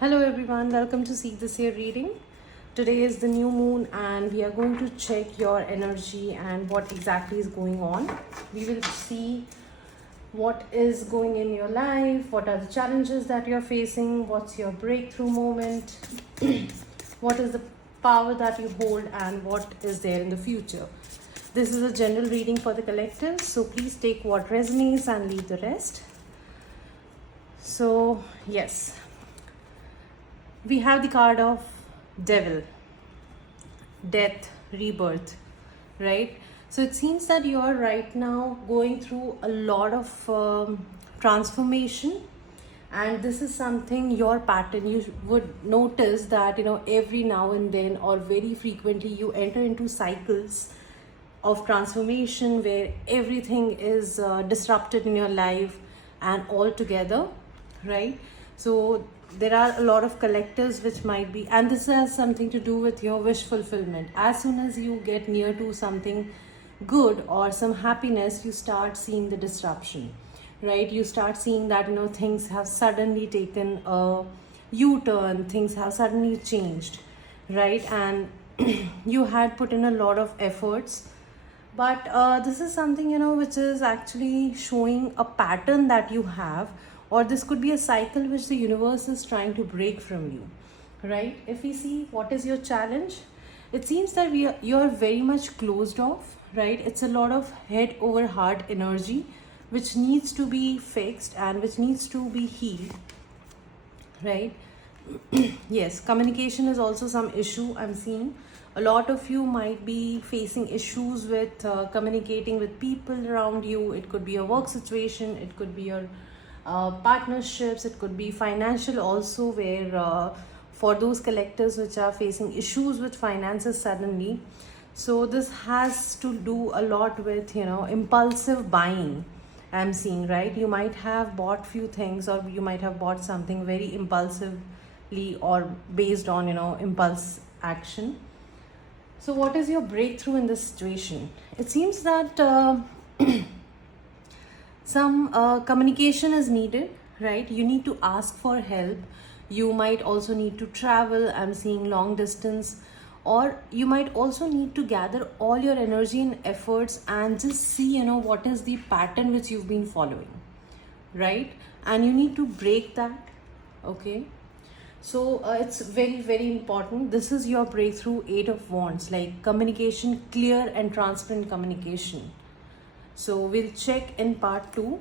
Hello everyone, welcome to Seek This Year reading. Today is the new moon and we are going to check your energy and what exactly is going on. We will see what is going in your life, what are the challenges that you're facing, what's your breakthrough moment, what is the power that you hold and what is there in the future. This is a general reading for the collective, so please take what resonates and leave the rest. So, yes. We have the card of Devil, death, rebirth, right? So it seems that you are right now going through a lot of transformation, and this is something your pattern. You would notice that every now and then or very frequently you enter into cycles of transformation where everything is disrupted in your life and all together, right? So there are a lot of collectives which might be, and this has something to do with your wish fulfillment. As soon as you get near to something good or some happiness, you start seeing the disruption, right? You start seeing that things have suddenly taken a U-turn, things have suddenly changed, right? And you had put in a lot of efforts, but this is something which is actually showing a pattern that you have, or this could be a cycle which the universe is trying to break from you, right? If we see what is your challenge, it seems that you're very much closed off, right? It's a lot of head over heart energy which needs to be fixed and which needs to be healed, right? Yes, communication is also some issue I'm seeing. A lot of you might be facing issues with communicating with people around you. It could be a work situation, it could be your partnerships, it could be financial also, where for those collectors which are facing issues with finances suddenly. So this has to do a lot with impulsive buying, I'm seeing, right? You might have bought few things, or you might have bought something very impulsively or based on impulse action. So what is your breakthrough in this situation? It seems that some communication is needed, right? You need to ask for help. You might also need to travel. I'm seeing long distance, or you might also need to gather all your energy and efforts and just see what is the pattern which you've been following, right? And you need to break that. Okay, so it's very, very important. This is your breakthrough. 8 of Wands, like communication, clear and transparent communication. So we'll check in part 2